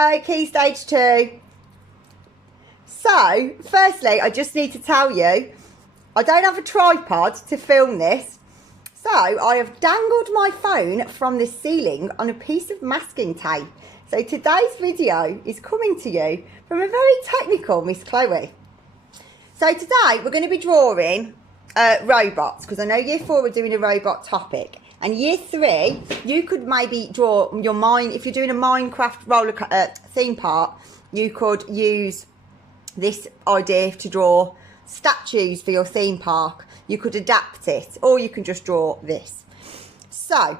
Hello, Key Stage 2. So, firstly, I just need to tell you, I don't have a tripod to film this. So, I have dangled my phone from the ceiling on a piece of masking tape. So, today's video is coming to you from a very technical Miss Chloe. So, today we're going to be drawing robots, because I know Year 4 we're doing a robot topic. And Year 3, you could maybe draw your mind, if you're doing a Minecraft theme park, you could use this idea to draw statues for your theme park. You could adapt it, or you can just draw this. So,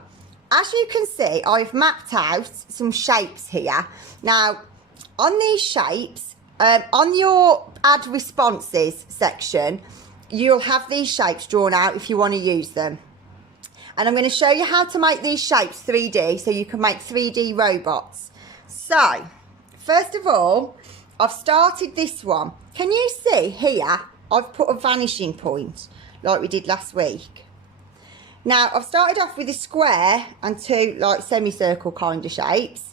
as you can see, I've mapped out some shapes here. Now, on these shapes, on your add responses section, you'll have these shapes drawn out if you want to use them. And I'm going to show you how to make these shapes 3D so you can make 3D robots. So, first of all, I've started this one. Can you see here, I've put a vanishing point like we did last week. Now, I've started off with a square and two like semicircle kind of shapes.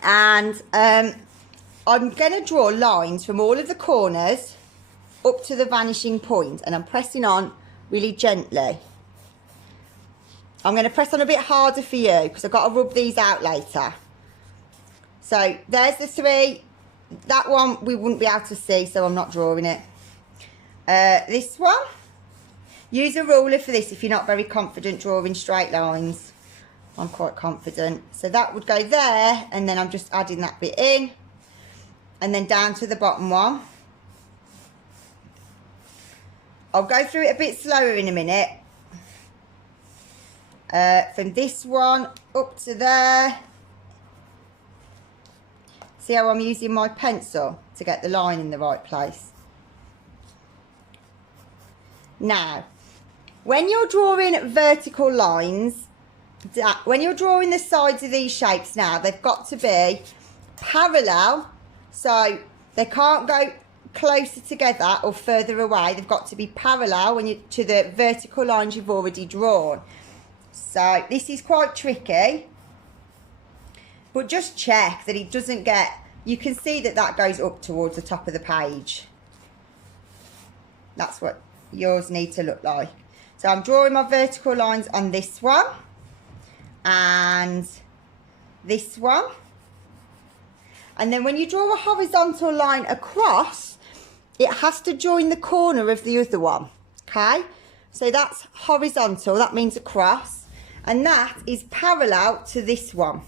And I'm going to draw lines from all of the corners up to the vanishing point. And I'm pressing on really gently. I'm going to press on a bit harder for you because I've got to rub these out later. So there's the three. That one we wouldn't be able to see, so I'm not drawing it. This one. Use a ruler for this if you're not very confident drawing straight lines. I'm quite confident. So that would go there, and then I'm just adding that bit in. And then down to the bottom one. I'll go through it a bit slower in a minute. From this one up to there. See how I'm using my pencil to get the line in the right place. Now, when you're drawing vertical lines, when you're drawing the sides of these shapes now, they've got to be parallel. So they can't go closer together or further away. They've got to be parallel to the vertical lines you've already drawn. So this is quite tricky, but just check that it doesn't get, you can see that that goes up towards the top of the page. That's what yours need to look like. So I'm drawing my vertical lines on this one and this one. And then when you draw a horizontal line across, it has to join the corner of the other one, okay? So that's horizontal, that means across. And that is parallel to this one.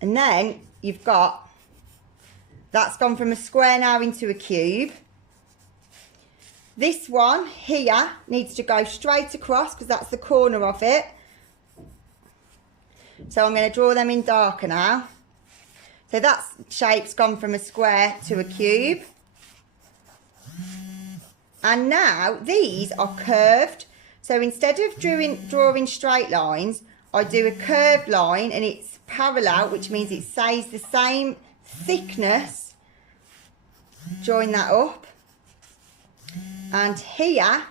And then you've got, that's gone from a square now into a cube. This one here needs to go straight across because that's the corner of it. So I'm going to draw them in darker now. So that shape's gone from a square to a cube. And now these are curved. So instead of drawing straight lines, I do a curved line and it's parallel, which means it stays the same thickness. Join that up. And here,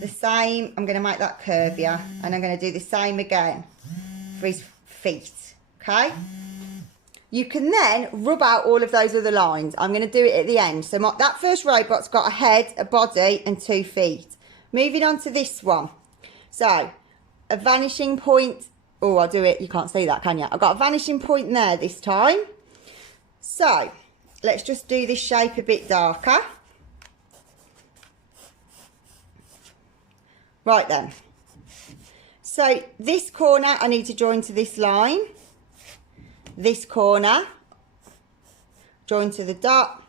the same, I'm going to make that curvier. And I'm going to do the same again for his feet. Okay? You can then rub out all of those other lines. I'm going to do it at the end. So that first robot's got a head, a body and 2 feet. Moving on to this one. So, a vanishing point. Oh, I'll do it. You can't see that, can you? I've got a vanishing point there this time. So, let's just do this shape a bit darker. Right then. So, this corner I need to join to this line. This corner, join to the dot.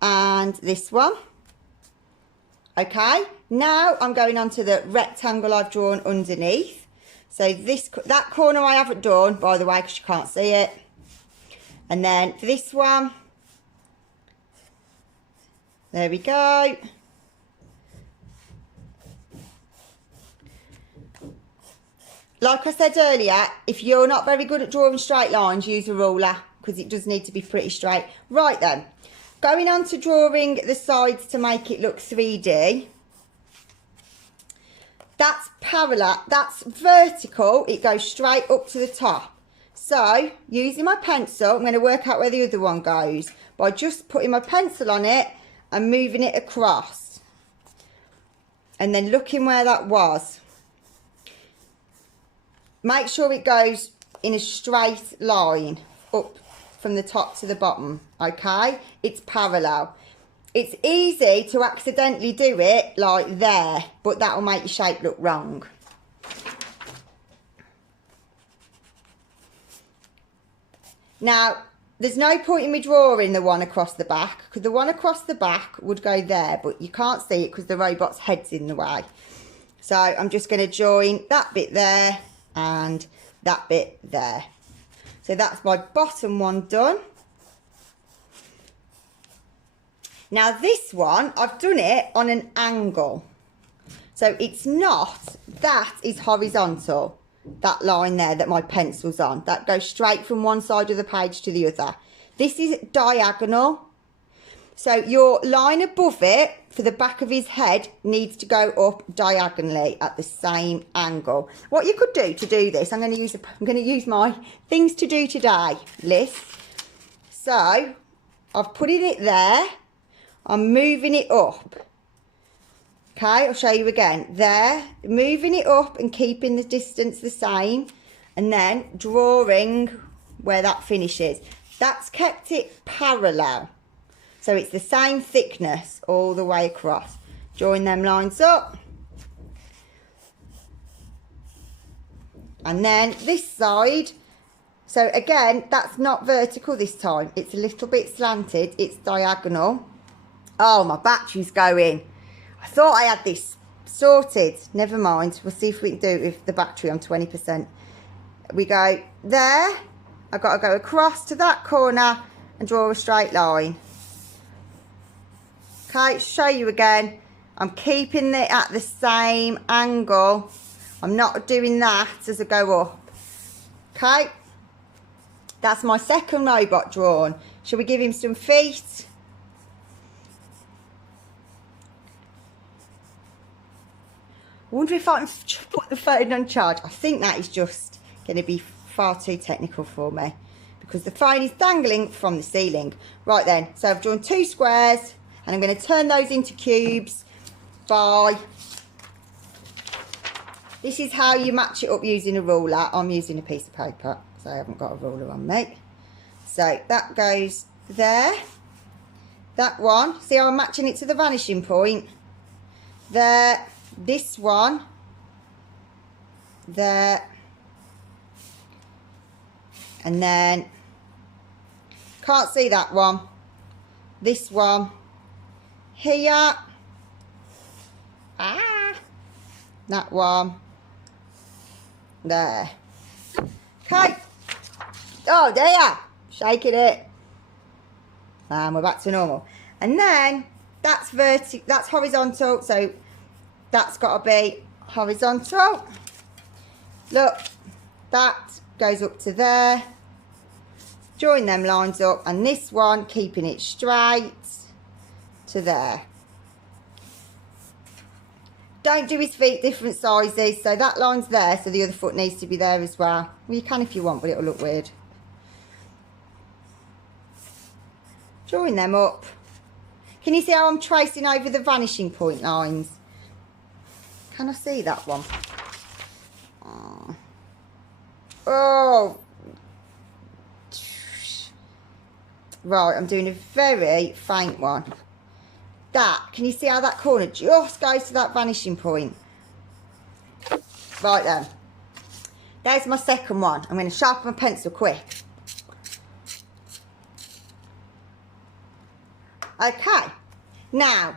And this one. Okay, now I'm going on to the rectangle I've drawn underneath. So that corner I haven't drawn, by the way, because you can't see it. And then for this one, there we go. Like I said earlier, if you're not very good at drawing straight lines, use a ruler, because it does need to be pretty straight. Right then. Going on to drawing the sides to make it look 3D. That's parallel, that's vertical, it goes straight up to the top. So, using my pencil, I'm going to work out where the other one goes by just putting my pencil on it and moving it across. And then looking where that was. Make sure it goes in a straight line up from the top to the bottom, okay? It's parallel. It's easy to accidentally do it like there, but that'll make your shape look wrong. Now, there's no point in me drawing the one across the back, because the one across the back would go there, but you can't see it because the robot's head's in the way. So I'm just going to join that bit there and that bit there. So that's my bottom one done. Now this one, I've done it on an angle. So it's not, that is horizontal. That line there that my pencil's on. That goes straight from one side of the page to the other. This is diagonal. So your line above it for the back of his head needs to go up diagonally at the same angle. What you could do to do this, I'm going to use my things to do today list. So I've put it there. I'm moving it up. Okay, I'll show you again. There, moving it up and keeping the distance the same, and then drawing where that finishes. That's kept it parallel. So it's the same thickness all the way across. Join them lines up. And then this side. So again, that's not vertical this time. It's a little bit slanted. It's diagonal. Oh, my battery's going. I thought I had this sorted. Never mind. We'll see if we can do it with the battery on 20%. We go there. I've got to go across to that corner and draw a straight line. Okay, show you again. I'm keeping it at the same angle. I'm not doing that as I go up. Okay. That's my second robot drawn. Shall we give him some feet? I wonder if I can put the phone on charge. I think that is just going to be far too technical for me because the phone is dangling from the ceiling. Right then, so I've drawn 2 squares and I'm going to turn those into cubes by... This is how you match it up using a ruler. I'm using a piece of paper, so I haven't got a ruler on me. So that goes there. That one, see how I'm matching it to the vanishing point? There. This one, there, and then, can't see that one, this one, here, that one, there. Okay, oh dear, shaking it, and we're back to normal. And then, that's horizontal, so that's got to be horizontal. Look, that goes up to there. Join them lines up, and this one keeping it straight to there. Don't do his feet different sizes, so that line's there, so the other foot needs to be there as well. Well, you can if you want, but it'll look weird. Join them up. Can you see how I'm tracing over the vanishing point lines? Can I see that one? Oh. Right, I'm doing a very faint one. That, can you see how that corner just goes to that vanishing point? Right then. There's my second one. I'm going to sharpen my pencil quick. Okay. Now,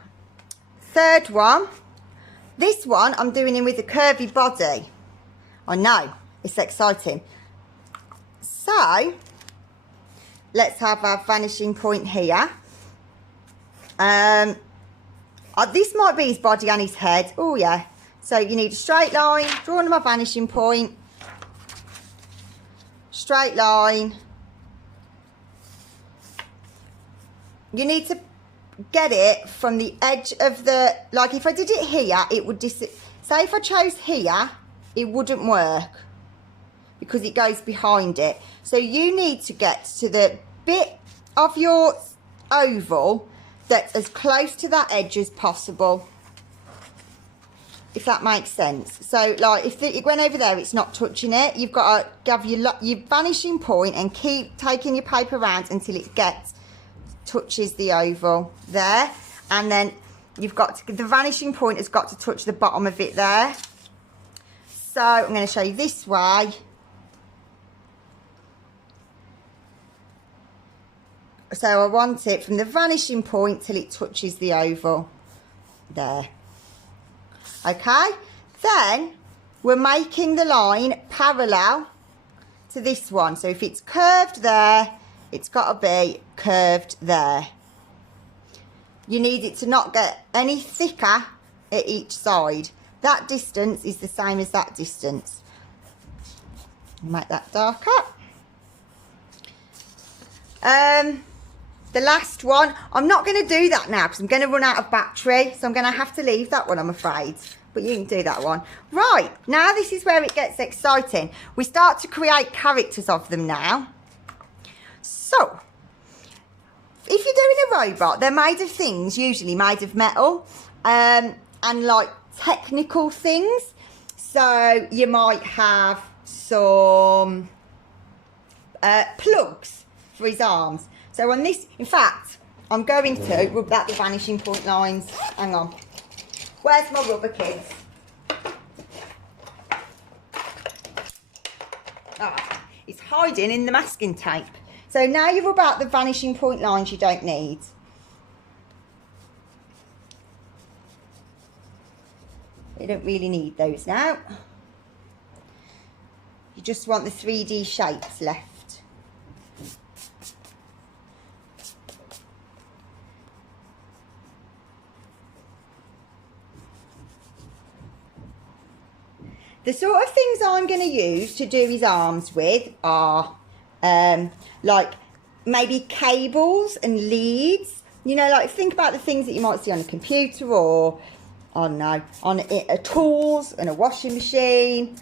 third one. This one, I'm doing him with a curvy body. I know, it's exciting. So, let's have our vanishing point here. This might be his body and his head. Oh, yeah. So, you need a straight line, drawing my vanishing point. Straight line. You need to get it from the edge of the, like if I did it here, it would say if I chose here, it wouldn't work because it goes behind it. So you need to get to the bit of your oval that's as close to that edge as possible, if that makes sense. So like if it went over there, it's not touching it. You've got to have your vanishing point and keep taking your paper around until it touches the oval there, and then you've got to, the vanishing point has got to touch the bottom of it there. So I'm going to show you this way. So I want it from the vanishing point till it touches the oval there. Okay, then we're making the line parallel to this one. So if it's curved there, it's got to be curved there. You need it to not get any thicker at each side. That distance is the same as that distance. Make that darker. The last one, I'm not going to do that now because I'm going to run out of battery. So I'm going to have to leave that one, I'm afraid. But you can do that one. Right, now this is where it gets exciting. We start to create characters of them now. So, if you're doing a robot, they're made of things, usually made of metal, and like technical things. So you might have some plugs for his arms. So on this, in fact, I'm going to rub out the vanishing point lines. Hang on. Where's my rubber, kids? Ah, it's hiding in the masking tape. So now you rub out the vanishing point lines you don't need. You don't really need those now. You just want the 3D shapes left. The sort of things I'm going to use to do his arms with are like maybe cables and leads. You know, like think about the things that you might see on a computer or on a tools and a washing machine.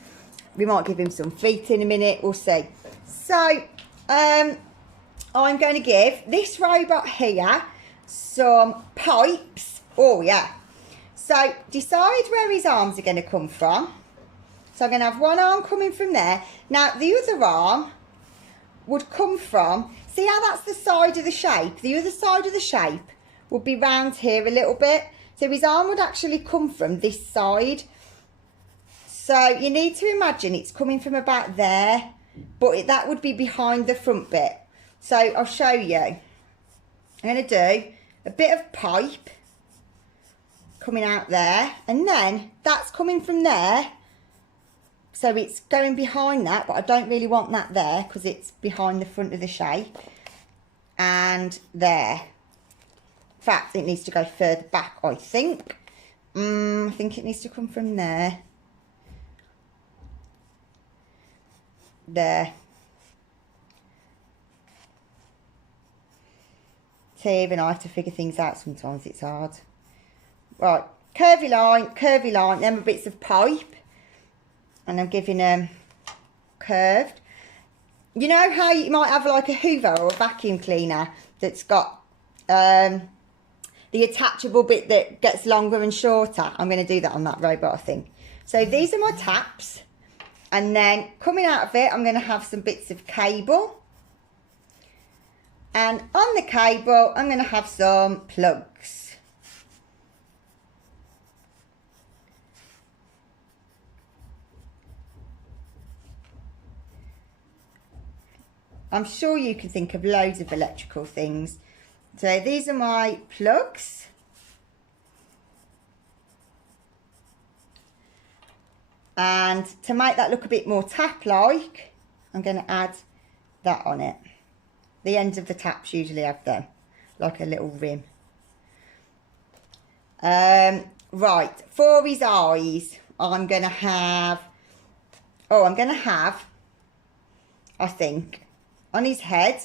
We might give him some feet in a minute, we'll see. So I'm going to give this robot here some pipes. Oh yeah. So decide where his arms are going to come from. So I'm going to have one arm coming from there. Now the other arm would come from, see how that's the side of the shape? The other side of the shape would be round here a little bit. So his arm would actually come from this side. So you need to imagine it's coming from about there, but that would be behind the front bit. So I'll show you. I'm going to do a bit of pipe coming out there, and then that's coming from there. So it's going behind that, but I don't really want that there because it's behind the front of the shape. And there. In fact, it needs to go further back, I think. I think it needs to come from there. There. See, even I have to figure things out sometimes, it's hard. Right, curvy line, then bits of pipe. And I'm giving them curved. You know how you might have like a Hoover or a vacuum cleaner that's got the attachable bit that gets longer and shorter? I'm going to do that on that robot, I think. So these are my taps. And then coming out of it, I'm going to have some bits of cable. And on the cable, I'm going to have some plugs. I'm sure you can think of loads of electrical things. So these are my plugs. And to make that look a bit more tap-like, I'm going to add that on it. The ends of the taps usually have them, like a little rim. Right, for his eyes, I'm going to have, I think, on his head,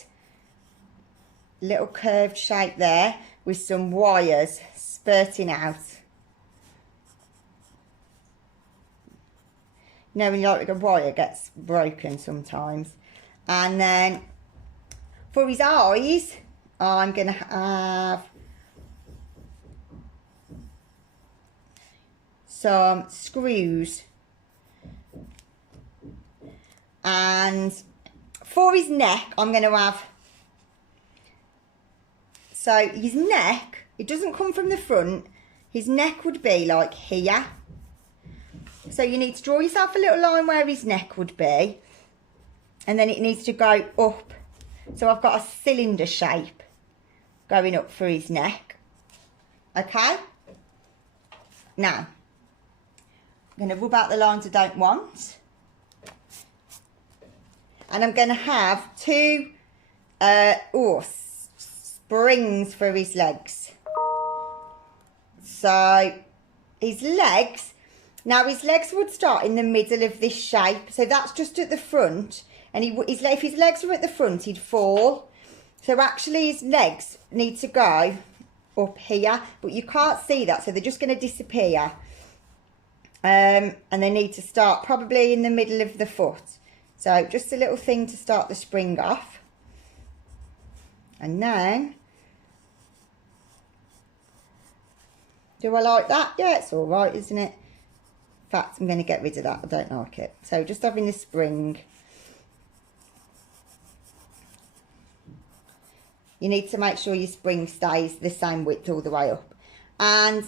little curved shape there with some wires spurting out. You know, when like a wire gets broken sometimes. And then for his eyes, I'm going to have some screws. And for his neck, I'm going to have, so his neck, it doesn't come from the front. His neck would be like here. So you need to draw yourself a little line where his neck would be. And then it needs to go up. So I've got a cylinder shape going up for his neck. Okay? Now, I'm going to rub out the lines I don't want. And I'm going to have two springs for his legs. So his legs, now his legs would start in the middle of this shape. So that's just at the front. And if his legs were at the front, he'd fall. So actually his legs need to go up here. But you can't see that, so they're just going to disappear. And they need to start probably in the middle of the foot. So just a little thing to start the spring off. And then, do I like that? Yeah, it's all right, isn't it? In fact, I'm going to get rid of that. I don't like it. So just having the spring. You need to make sure your spring stays the same width all the way up. And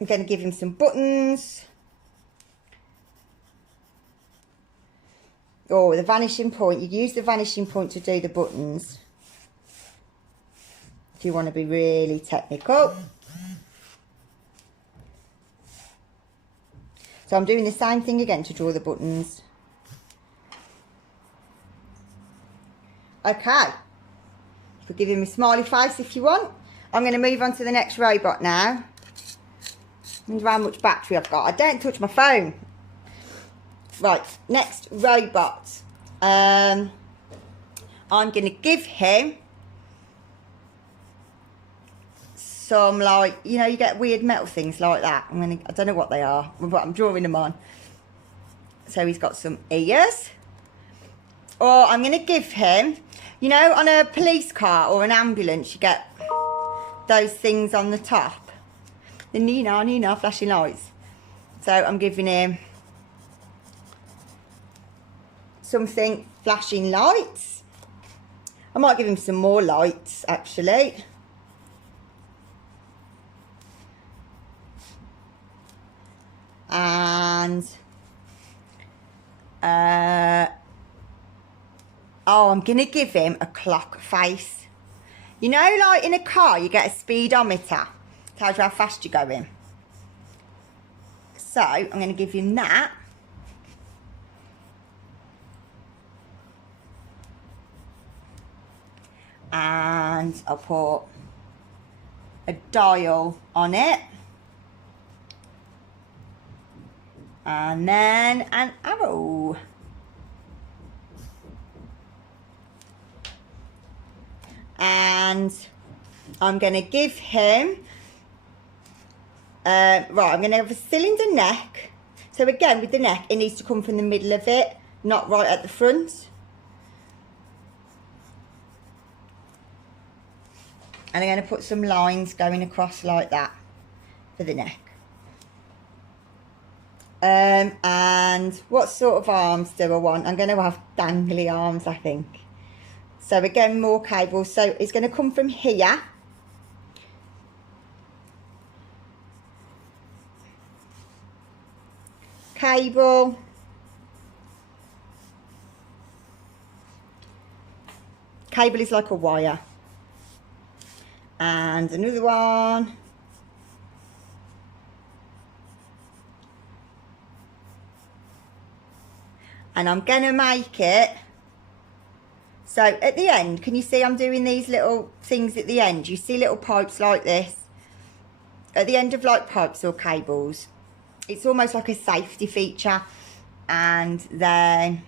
I'm going to give him some buttons. Oh, the vanishing point. You use the vanishing point to do the buttons. If you want to be really technical. So I'm doing the same thing again to draw the buttons. Okay. You could give him a smiley face if you want. I'm going to move on to the next robot now. I wonder how much battery I've got. I don't touch my phone. Right, next robot. I'm going to give him some, like, you know, you get weird metal things like that. I don't know what they are, but I'm drawing them on. So he's got some ears. Or I'm going to give him, you know, on a police car or an ambulance, you get those things on the top. The Nina flashing lights. So I'm giving him something flashing lights. I might give him some more lights actually. And I'm gonna give him a clock face. You know, like in a car you get a speedometer, tells you how fast you're going. So I'm gonna give him that. And I'll put a dial on it. And then an arrow. And I'm going to give him, right, I'm going to have a cylinder neck. So again, with the neck, it needs to come from the middle of it, not right at the front. And I'm going to put some lines going across like that for the neck. And what sort of arms do I want? I'm going to have dangly arms, I think. So again, more cables. So it's going to come from here. Cable. Cable is like a wire. And another one. And I'm going to make it, so at the end, can you see I'm doing these little things at the end? You see little pipes like this at the end of like pipes or cables. It's almost like a safety feature. And then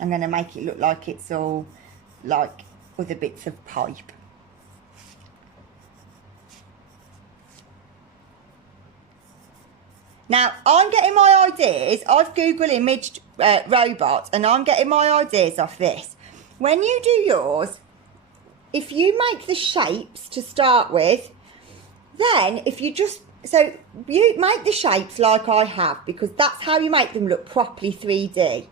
I'm going to make it look like it's all like other bits of pipe. Now, I'm getting my ideas. I've Google imaged robots, and I'm getting my ideas off this. When you do yours, if you make the shapes to start with, then if you just, so you make the shapes like I have, because that's how you make them look properly 3D.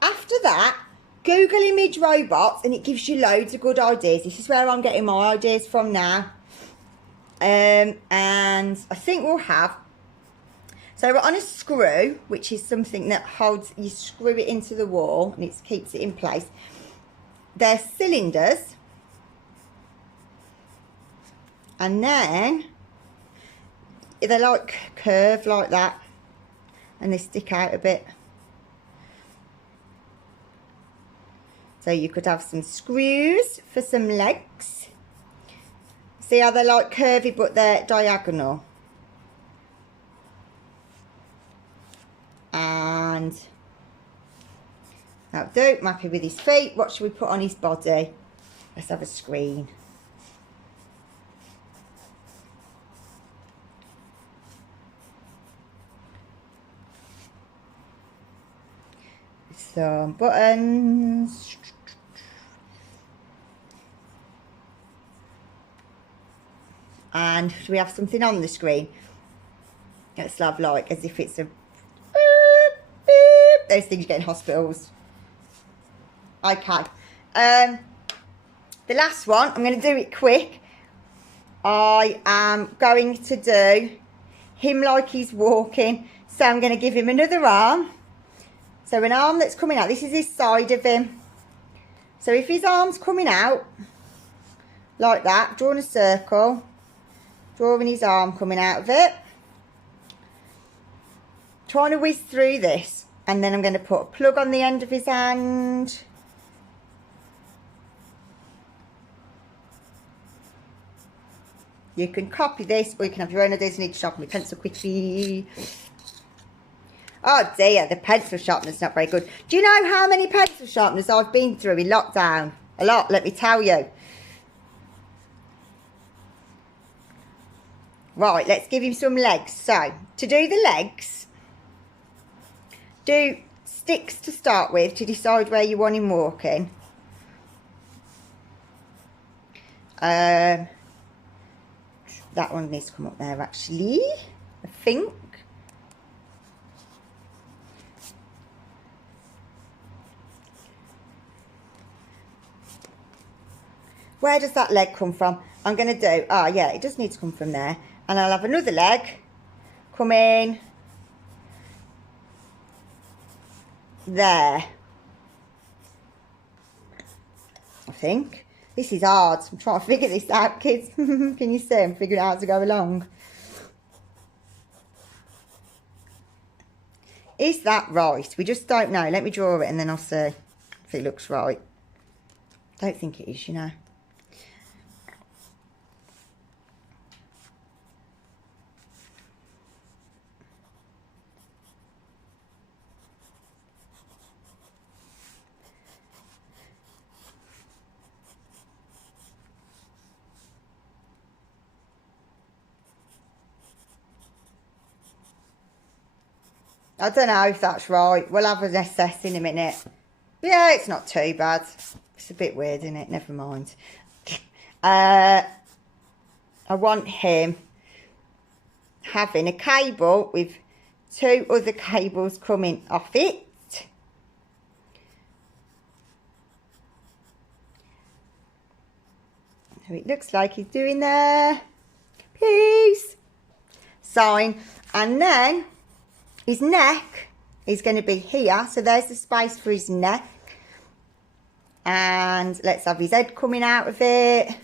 After that, Google image robots, and it gives you loads of good ideas. This is where I'm getting my ideas from now. And I think we'll have, so we're on a screw, which is something that holds, you screw it into the wall and it keeps it in place. They're cylinders. And then they're like curved like that, and they stick out a bit. So you could have some screws for some legs. See how they're like curvy, but they're diagonal. And that'll do. I'm happy with his feet. What should we put on his body? Let's have a screen. Some buttons. And do we have something on the screen? Let's have like as if it's a beep, beep. Those things you get in hospitals. Okay. The last one, I'm going to do it quick. I am going to do him like he's walking. So I'm going to give him another arm. So an arm that's coming out. This is his side of him. So if his arm's coming out, like that, drawing a circle, drawing his arm coming out of it. Trying to whiz through this. And then I'm going to put a plug on the end of his hand. You can copy this, or you can have your own ideas. I need to sharpen my pencil quickly. Oh dear, the pencil sharpener's not very good. Do you know how many pencil sharpeners I've been through in lockdown? A lot, let me tell you. Right, let's give him some legs. So, to do the legs, do sticks to start with to decide where you want him walking. That one needs to come up there actually, I think. Where does that leg come from? I'm going to do, oh yeah, it does need to come from there. And I'll have another leg come in there. I think. This is hard. I'm trying to figure this out, kids. Can you see? I'm figuring out how to go along. Is that right? We just don't know. Let me draw it and then I'll see if it looks right. Don't think it is, you know. I don't know if that's right. We'll have an assess in a minute. Yeah, it's not too bad. It's a bit weird, isn't it? Never mind. I want him having a cable with 2 other cables coming off it. So it looks like he's doing there. Peace sign. And then his neck is going to be here. So there's the space for his neck. And let's have his head coming out of it.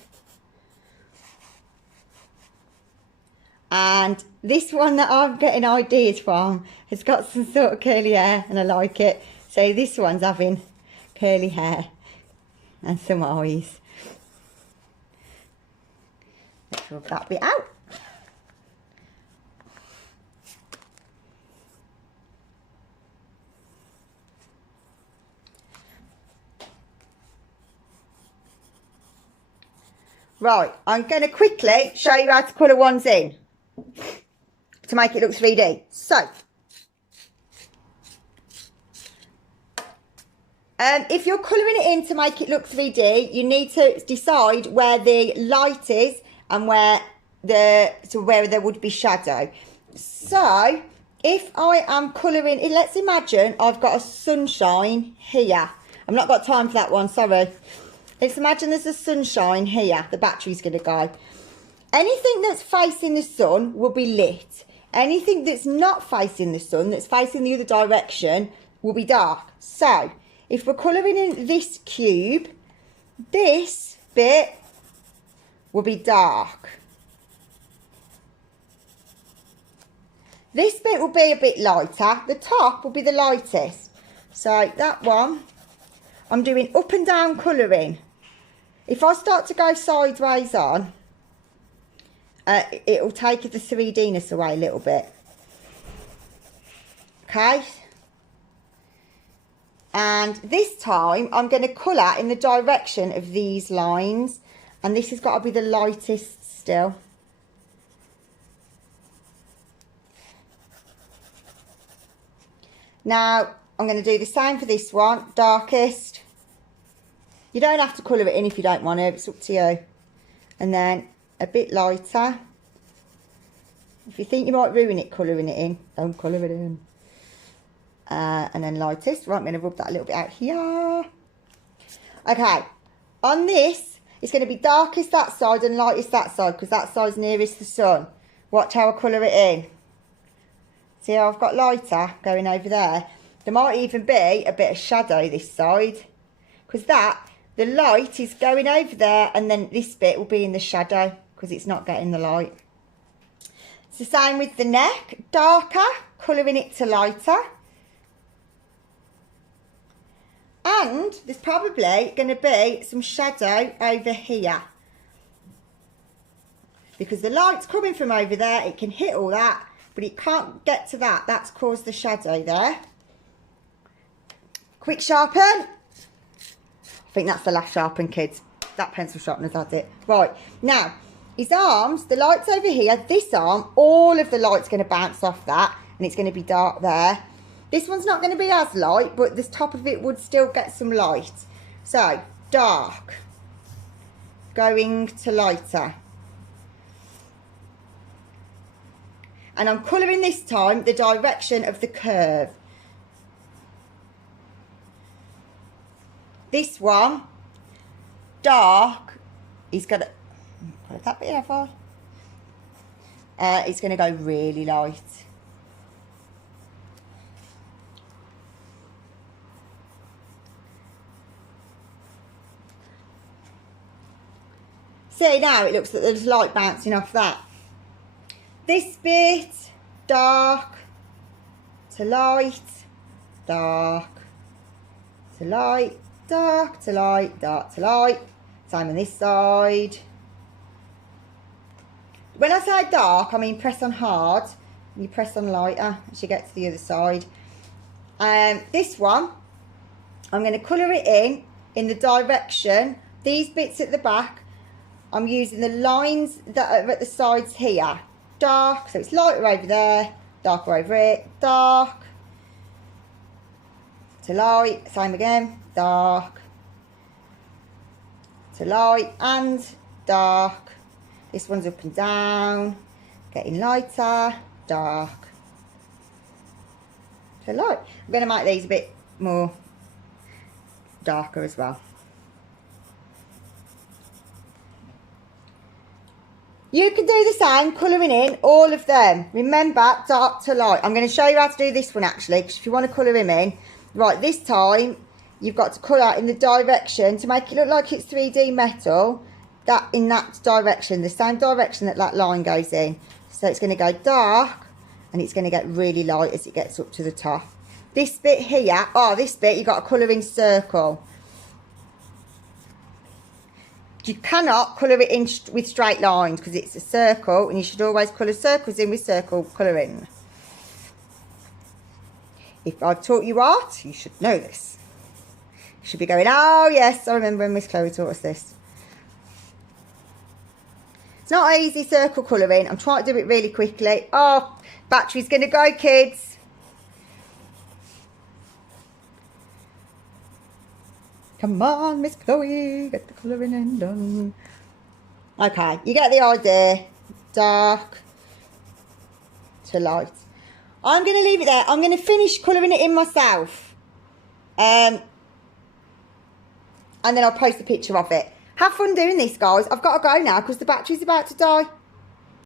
And this one that I'm getting ideas from has got some sort of curly hair and I like it. So this one's having curly hair and some eyes. Let's rub that bit out. Right, I'm going to quickly show you how to colour ones in. to make it look 3D. So, if you're colouring it in to make it look 3D, you need to decide where the light is and where there would be shadow. So, if I am colouring, let's imagine I've got a sunshine here. I've not got time for that one, sorry. Let's imagine there's a sunshine here. The battery's going to go. Anything that's facing the sun will be lit. Anything that's not facing the sun, that's facing the other direction, will be dark. So, if we're colouring in this cube, this bit will be dark. This bit will be a bit lighter. The top will be the lightest. So that one, I'm doing up and down colouring. If I start to go sideways on, it will take the 3D-ness away a little bit. Okay. And this time, I'm going to colour in the direction of these lines. And this has got to be the lightest still. Now, I'm going to do the same for this one, darkest. You don't have to colour it in if you don't want to, it's up to you. And then a bit lighter. If you think you might ruin it colouring it in, don't colour it in. And then lightest. Right, I'm going to rub that a little bit out here. Okay, on this, it's going to be darkest that side and lightest that side, because that side's nearest the sun. Watch how I colour it in. See how I've got lighter going over there? There might even be a bit of shadow this side. Because the light is going over there, and then this bit will be in the shadow because it's not getting the light. It's the same with the neck. Darker, colouring it to lighter. And there's probably going to be some shadow over here. Because the light's coming from over there, it can hit all that. But it can't get to that. That's caused the shadow there. Quick sharpen. I think that's the last sharpen, kids. That pencil sharpener's had it. Right. Now, his arms, the light's over here. This arm, all of the light's going to bounce off that. And it's going to be dark there. This one's not going to be as light, but the top of it would still get some light. So, dark. Going to lighter. And I'm colouring this time the direction of the curve. This one, dark, is going to, put that bit over. It's going to go really light. See, now it looks like there's light bouncing off that. This bit, dark to light, dark to light, dark to light, dark to light. Same on this side. When I say dark, I mean press on hard. You press on lighter as you get to the other side. This one, I'm going to colour it in the direction. These bits at the back, I'm using the lines that are at the sides here. Dark, so it's lighter over there, darker over it, dark to light, same again, dark to light and dark. This one's up and down, getting lighter, dark to light. I'm going to make these a bit more darker as well. You can do the same, colouring in all of them. Remember, dark to light. I'm going to show you how to do this one actually, because if you want to colour him in. Right, this time, you've got to colour in the direction to make it look like it's 3D metal. In that direction, the same direction that that line goes in. So it's going to go dark, and it's going to get really light as it gets up to the top. This bit here, this bit, you've got to colour in circle. You cannot colour it in with straight lines because it's a circle, and you should always colour circles in with circle colouring. If I've taught you art, you should know this. You should be going, oh yes, I remember when Miss Chloe taught us this. not easy circle colouring. I'm trying to do it really quickly. Oh, battery's going to go, kids. Come on, Miss Chloe, get the colouring in done. Okay, you get the idea. Dark to light. I'm going to leave it there. I'm going to finish colouring it in myself. And then I'll post a picture of it. Have fun doing this, guys. I've got to go now because the battery's about to die.